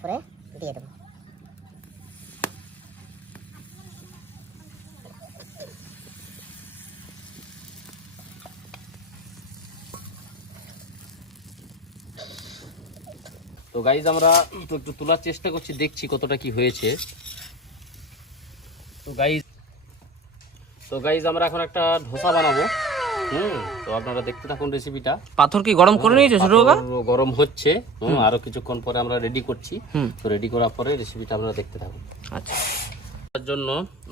উপরে দিয়ে দেবো। তো গাইজ আমরা একটু তোলার চেষ্টা করছি, দেখছি কতটা কি হয়েছে। তো গাইজ আমরা এখন একটা ধোসা বানাবো। তো আপনারা দেখতে থাকুন রেসিপিটা। পাথর কি গরম করে নিয়েছে ছোট কাকা? গরম হচ্ছে, আরো কিছুক্ষণ পরে আমরা রেডি করছি। তো রেডি করার পরে রেসিপিটা আপনারা দেখতে থাকুন। আচ্ছা, তার জন্য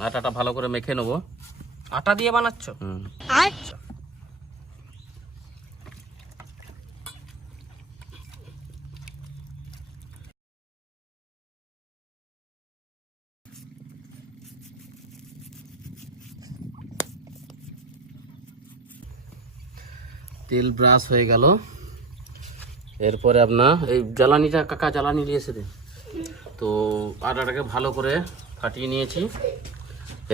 আটাটা ভালো করে মেখে নেবো। আটা দিয়ে বানাচ্ছ? আচ্ছা, তেল ব্রাশ হয়ে গেল। এরপরে আপনার এই জ্বালানিটা, কাকা জ্বালানি নিয়েছে রে। তো আটাটাকে ভালো করে ফাটিয়ে নিয়েছি।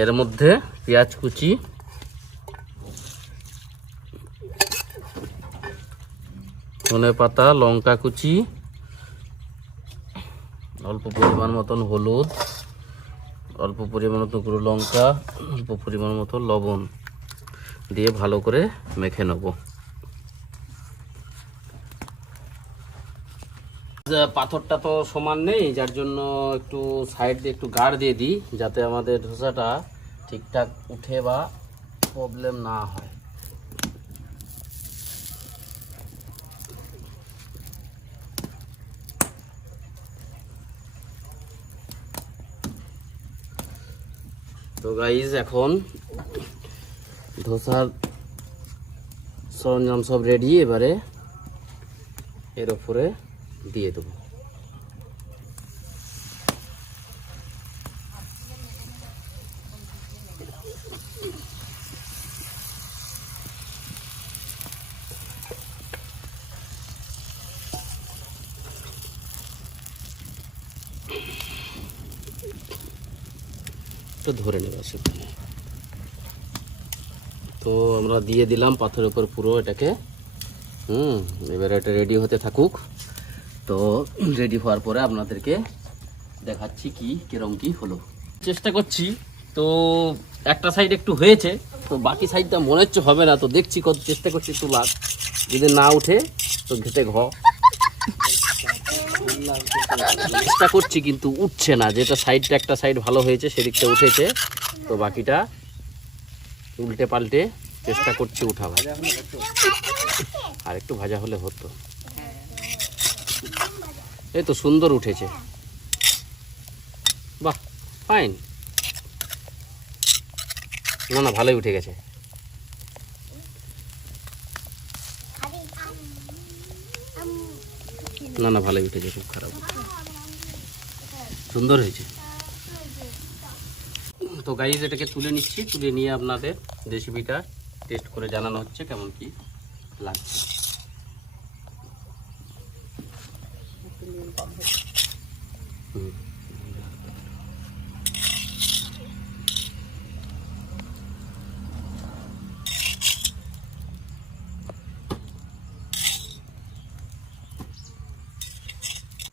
এর মধ্যে পেঁয়াজ কুচি, ধনে পাতা, লঙ্কা কুচি, অল্প পরিমাণ মতন হলুদ, অল্প পরিমাণ মতো গুঁড়ো লঙ্কা, অল্প পরিমাণ মতো লবণ দিয়ে ভালো করে মেখে নেব। পাথরটা তো সমান নেই, যার জন্য একটু সাইড দিয়ে একটু গার্ড দিয়ে দিই, যাতে আমাদের ধোসাটা ঠিকঠাক উঠে বা প্রবলেম না হয়। তো গাইজ এখন ধোসার সরঞ্জাম সব রেডি, এবারে এর উপরে দিয়ে দেবো। তো ধরে নেবে সেখানে। তো আমরা দিয়ে দিলাম পাথরের উপর পুরো এটাকে। এবারে এটা রেডি হতে থাকুক। তো রেডি হওয়ার পরে আপনাদেরকে দেখাচ্ছি কিরম কি হলো। চেষ্টা করছি, তো একটা সাইড একটু হয়েছে, তো বাকি সাইডটা মনে হচ্ছে হবে না। তো দেখছি কত চেষ্টা করছি তোলার, যদি না উঠে তো ঘেটে চেষ্টা করছি কিন্তু উঠছে না। যেটা সাইডটা একটা সাইড ভালো হয়েছে সেদিকটা উঠেছে, তো বাকিটা উল্টে পাল্টে চেষ্টা করছি উঠাবার। আর একটু ভাজা হলে হতো। এই তো সুন্দর উঠেছে, বাহ ফাইন। না ভালোই উঠে গেছে। না ভালোই উঠেছে, খুব খারাপ, সুন্দর হয়েছে। তো গাইজ এটাকে তুলে নিচ্ছি, তুলে নিয়ে আপনাদের রেসিপিটা টেস্ট করে জানানো হচ্ছে কেমন কি লাগছে।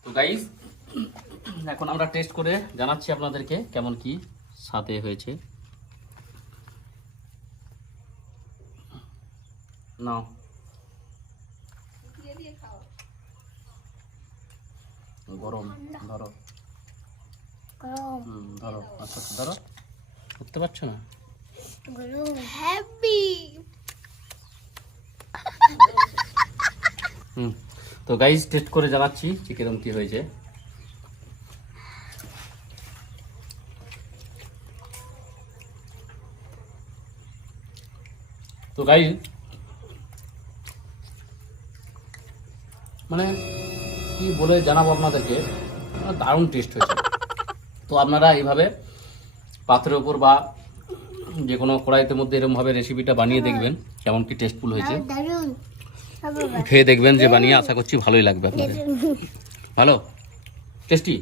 তো গাইজ এখন আমরা টেস্ট করে জানাচ্ছি আপনাদেরকে কেমন কি সাথে হয়েছে। না গরম, ধরো ধরো, আচ্ছা ধরো, উঠতে পারছো না। তো গাইজ টেস্ট করে জানাচ্ছি যে কিরকম কি হয়েছে। তো গাইজ মানে কি বলে জানাবো আপনাদেরকে, দারুণ টেস্ট হয়েছে। তো আপনারা এইভাবে পাথরের উপর বা যে কোনো কড়াইতের মধ্যে এরকমভাবে রেসিপিটা বানিয়ে দেখবেন কেমন কি টেস্টফুল হয়েছে। খেয়ে দেখবেন যে বানিয়ে, আশা করছি ভালোই লাগবে আপনাদের। ভালো টেস্টি।